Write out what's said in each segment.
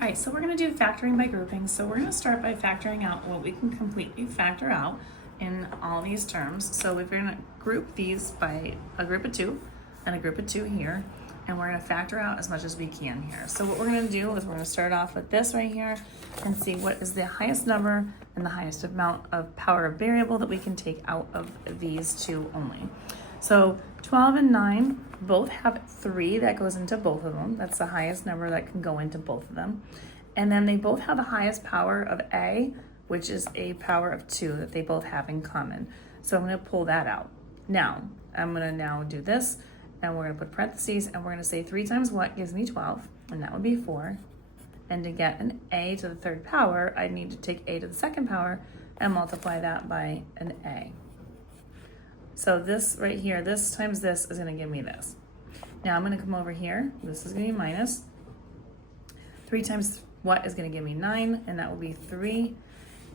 All right, so we're going to do factoring by grouping. So we're going to start by factoring out what we can completely factor out in all these terms. So we're going to group these by a group of 2 and a group of 2 here, and we're going to factor out as much as we can here. So what we're going to do is we're going to start off with this right here and see what is the highest number and the highest amount of power of variable that we can take out of these two only. So 12 and 9 both have 3 that goes into both of them. That's the highest number that can go into both of them. And then they both have the highest power of A, which is a power of 2 that they both have in common. So I'm going to pull that out. Now, I'm going to now do this, and we're going to put parentheses, and we're going to say 3 times what gives me 12, and that would be 4. And to get an A to the third power, I need to take A to the second power and multiply that by an A. So this right here, this times this is going to give me this. Now I'm going to come over here. This is going to be minus. 3 times what is going to give me 9, and that will be 3.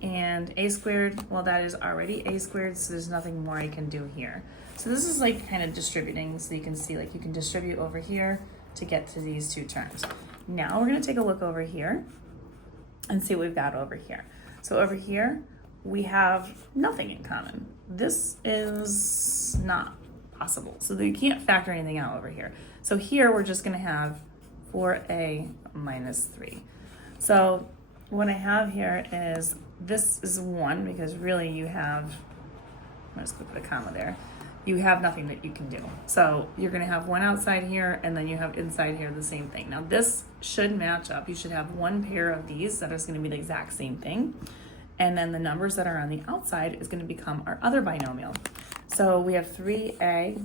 And A squared, well, that is already A squared, so there's nothing more I can do here. So this is like kind of distributing, so you can see like you can distribute over here to get to these two terms. Now we're going to take a look over here and see what we've got over here. So over here, we have nothing in common. This is not possible. So you can't factor anything out over here. So here we're just going to have 4a minus 3. So what I have here is this is 1 because really you have, I'm just going to put a comma there. You have nothing that you can do. So you're going to have 1 outside here, and then you have inside here the same thing. Now this should match up. You should have 1 pair of these that is going to be the exact same thing. And then the numbers that are on the outside is going to become our other binomial. So we have 3a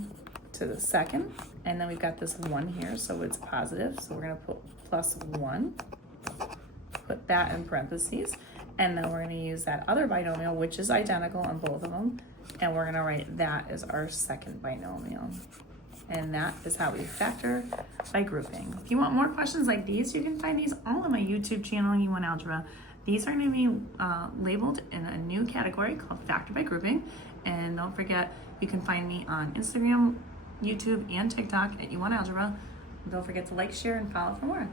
to the second, and then we've got this 1 here, so it's positive. So we're going to put plus 1, put that in parentheses, and then we're going to use that other binomial, which is identical on both of them, and we're going to write that as our second binomial. And that is how we factor by grouping. If you want more questions like these, you can find these all on my YouTube channel, YouWantAlgebra. These are going to be labeled in a new category called Factor by Grouping. And don't forget, you can find me on Instagram, YouTube, and TikTok at YouWantAlgebra. Don't forget to like, share, and follow for more.